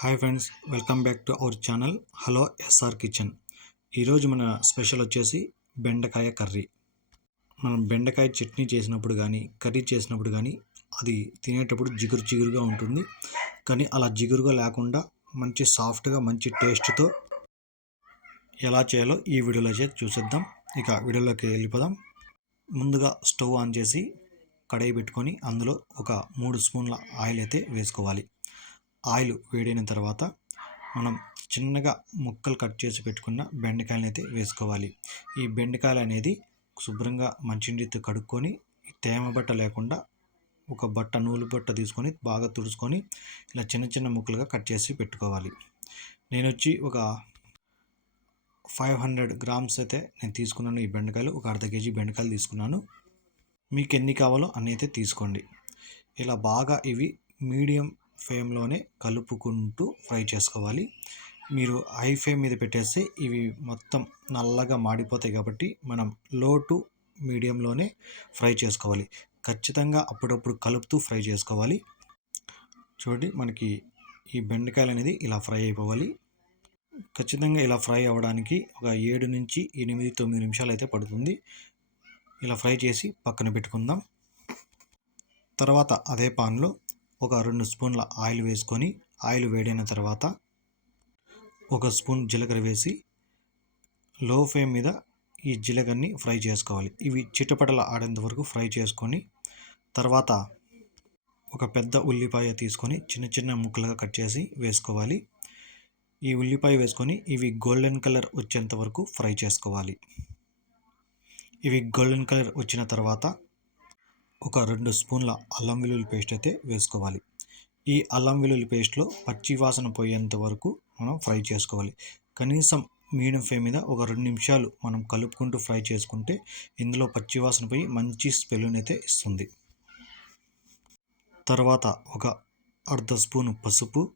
Hi friends welcome back to our channel hello SR kitchen. ఈరోజు మన special వచ్చేసి బెండకాయ కర్రీ. మనం బెండకాయ చట్నీ చేసినప్పుడు కానీ కర్రీ చేసినప్పుడు కానీ అది తినేటప్పుడు జిగురు జిగురుగా ఉంటుంది. కానీ అలా జిగురుగా లేకుండా మంచి సాఫ్ట్గా మంచి టేస్ట్తో ఎలా చేయాలో ఈ వీడియోలో చేసి చూసేద్దాం. ఇక వీడియోలోకి వెళ్ళిపోదాం. ముందుగా స్టవ్ ఆన్ చేసి కడాయి పెట్టుకొని అందులో ఒక మూడు స్పూన్ల ఆయిల్ అయితే వేసుకోవాలి. ఆయిల్ వేడైన తర్వాత మనం చిన్నగా ముక్కలు కట్ చేసి పెట్టుకున్న బెండకాయలను అయితే వేసుకోవాలి. ఈ బెండకాయలు అనేది శుభ్రంగా మంచినీటితో కడుక్కొని తేమ బట్ట లేకుండా ఒక బట్ట నూలు బట్ట తీసుకొని బాగా తుడుచుకొని ఇలా చిన్న చిన్న ముక్కలుగా కట్ చేసి పెట్టుకోవాలి. నేను వచ్చి ఒక ఫైవ్ హండ్రెడ్ గ్రామ్స్ అయితే నేను తీసుకున్నాను ఈ బెండకాయలు. ఒక అర్ధ కేజీ బెండకాయలు తీసుకున్నాను. మీకు ఎన్ని కావాలో అన్నీ అయితే తీసుకోండి. ఇలా బాగా ఇవి మీడియం ఫ్లేమ్లోనే కలుపుకుంటూ ఫ్రై చేసుకోవాలి. మీరు హై ఫ్లేమ్ మీద పెట్టేస్తే ఇవి మొత్తం నల్లగా మాడిపోతాయి కాబట్టి మనం లో టు మీడియంలోనే ఫ్రై చేసుకోవాలి. ఖచ్చితంగా అప్పుడప్పుడు కలుపుతూ ఫ్రై చేసుకోవాలి. చూడండి మనకి ఈ బెండకాయలు అనేది ఇలా ఫ్రై అయిపోవాలి. ఖచ్చితంగా ఇలా ఫ్రై అవ్వడానికి ఒక ఏడు నుంచి ఎనిమిది తొమ్మిది నిమిషాలు అయితే పడుతుంది. ఇలా ఫ్రై చేసి పక్కన పెట్టుకుందాం. తర్వాత అదే పాన్లో ఒక రెండు స్పూన్ల ఆయిల్ వేసుకొని ఆయిల్ వేడైన తర్వాత ఒక స్పూన్ జీలకర్ర వేసి లో ఫ్లేమ్ మీద ఈ జీలకర్రని ఫ్రై చేసుకోవాలి. ఇవి చిట్టపటల ఆడేంత వరకు ఫ్రై చేసుకొని తర్వాత ఒక పెద్ద ఉల్లిపాయ తీసుకొని చిన్న చిన్న ముక్కలుగా కట్ చేసి వేసుకోవాలి. ఈ ఉల్లిపాయ వేసుకొని ఇవి గోల్డెన్ కలర్ వచ్చేంత వరకు ఫ్రై చేసుకోవాలి. ఇవి గోల్డెన్ కలర్ వచ్చిన తర్వాత ఒక రెండు స్పూన్ల అల్లం వెల్లుల్లి పేస్ట్ అయితే వేసుకోవాలి. ఈ అల్లం వెల్లుల్లి పేస్ట్లో పచ్చి వాసన పోయేంత వరకు మనం ఫ్రై చేసుకోవాలి. కనీసం మీడియం ఫ్లేమ్ మీద ఒక రెండు నిమిషాలు మనం కలుపుకుంటూ ఫ్రై చేసుకుంటే ఇందులో పచ్చి వాసన పోయి మంచి స్మెల్ని అయితే ఇస్తుంది. తర్వాత ఒక అర్ధ స్పూను పసుపు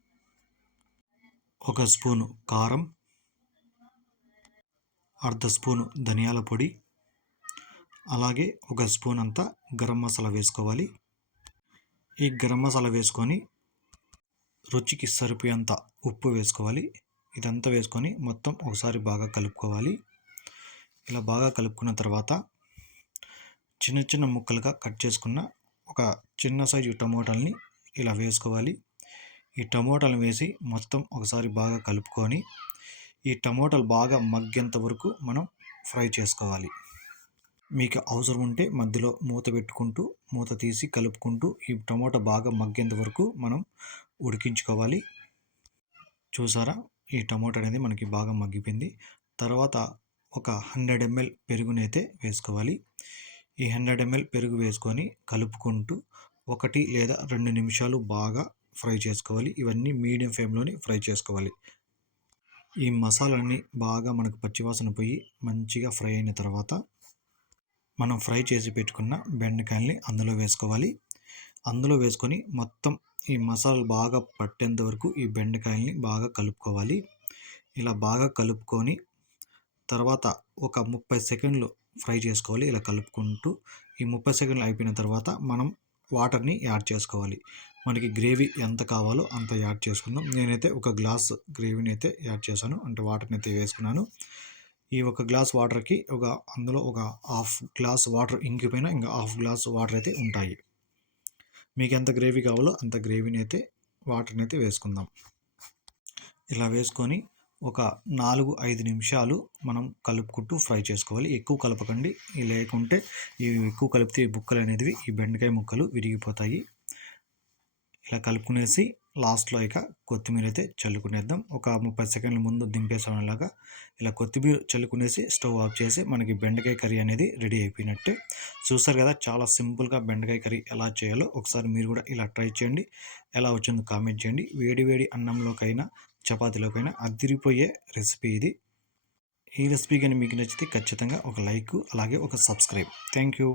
ఒక స్పూను కారం అర్ధ స్పూను ధనియాల పొడి అలాగే ఒక స్పూన్ అంతా గరం మసాలా వేసుకోవాలి. ఈ గరం మసాలా వేసుకొని రుచికి సరిపోయేంత ఉప్పు వేసుకోవాలి. ఇదంతా వేసుకొని మొత్తం ఒకసారి బాగా కలుపుకోవాలి. ఇలా బాగా కలుపుకున్న తర్వాత చిన్న చిన్న ముక్కలుగా కట్ చేసుకున్న ఒక చిన్న సైజు టమోటాలని ఇలా వేసుకోవాలి. ఈ టమోటాలు వేసి మొత్తం ఒకసారి బాగా కలుపుకొని ఈ టమోటాలు బాగా మగ్గేంత వరకు మనం ఫ్రై చేసుకోవాలి. మీకు అవసరం ఉంటే మధ్యలో మూత పెట్టుకుంటూ మూత తీసి కలుపుకుంటూ ఈ టమోటా బాగా మగ్గేంత వరకు మనం ఉడికించుకోవాలి. చూసారా? ఈ టమోటా అనేది మనకి బాగా మగ్గిపోయింది. తర్వాత ఒక హండ్రెడ్ ఎంఎల్ పెరుగునైతే వేసుకోవాలి. ఈ హండ్రెడ్ ఎంఎల్ పెరుగు వేసుకొని కలుపుకుంటూ ఒకటి లేదా రెండు నిమిషాలు బాగా ఫ్రై చేసుకోవాలి. ఇవన్నీ మీడియం ఫ్లేమ్లోనే ఫ్రై చేసుకోవాలి. ఈ మసాలాన్ని బాగా మనకు పచ్చివాసన పోయి మంచిగా ఫ్రై అయిన తర్వాత మనం ఫ్రై చేసి పెట్టుకున్న బెండకాయల్ని అందులో వేసుకోవాలి. అందులో వేసుకొని మొత్తం ఈ మసాలాలు బాగా పట్టేంత వరకు ఈ బెండకాయల్ని బాగా కలుపుకోవాలి. ఇలా బాగా కలుపుకొని తర్వాత ఒక ముప్పై సెకండ్లు ఫ్రై చేసుకోవాలి. ఇలా కలుపుకుంటూ ఈ ముప్పై సెకండ్లు అయిపోయిన తర్వాత మనం వాటర్ని యాడ్ చేసుకోవాలి. మనకి గ్రేవీ ఎంత కావాలో అంత యాడ్ చేసుకుందాం. నేనైతే ఒక గ్లాస్ గ్రేవీని అయితే యాడ్ చేశాను. అంటే వాటర్ని అయితే వేసుకున్నాను. ఈ ఒక గ్లాస్ వాటర్కి ఒక అందులో ఒక హాఫ్ గ్లాస్ వాటర్ ఇంకిపోయినా ఇంకా హాఫ్ గ్లాస్ వాటర్ అయితే ఉంటాయి. మీకు ఎంత గ్రేవీ కావాలో అంత గ్రేవీని అయితే వాటర్ని అయితే వేసుకుందాం. ఇలా వేసుకొని ఒక నాలుగు ఐదు నిమిషాలు మనం కలుపుకుంటూ ఫ్రై చేసుకోవాలి. ఎక్కువ కలపకండి. లేకుంటే ఇవి ఎక్కువ కలిపితే ఈ బుక్కలు అనేవి ఈ బెండకాయ ముక్కలు విరిగిపోతాయి. ఇలా కలుపుకునేసి లాస్ట్లో ఇక కొత్తిమీర అయితే చల్లుకునేద్దాం. ఒక ముప్పై సెకండ్ల ముందు దింపేసేలాగా ఇలా కొత్తిమీర చల్లుకునేసి స్టవ్ ఆఫ్ చేసి మనకి బెండకాయ కర్రీ అనేది రెడీ అయిపోయినట్టే. చూస్తారు కదా చాలా సింపుల్గా బెండకాయ కర్రీ ఎలా చేయాలో ఒకసారి మీరు కూడా ఇలా ట్రై చేయండి. ఎలా వచ్చిందో కామెంట్ చేయండి. వేడి వేడి అన్నంలోకైనా చపాతీలోకైనా అదిరిపోయే రెసిపీ ఇది. ఈ రెసిపీ కానీ మీకు నచ్చితే ఖచ్చితంగా ఒక లైక్ అలాగే ఒక సబ్స్క్రైబ్. Thank you.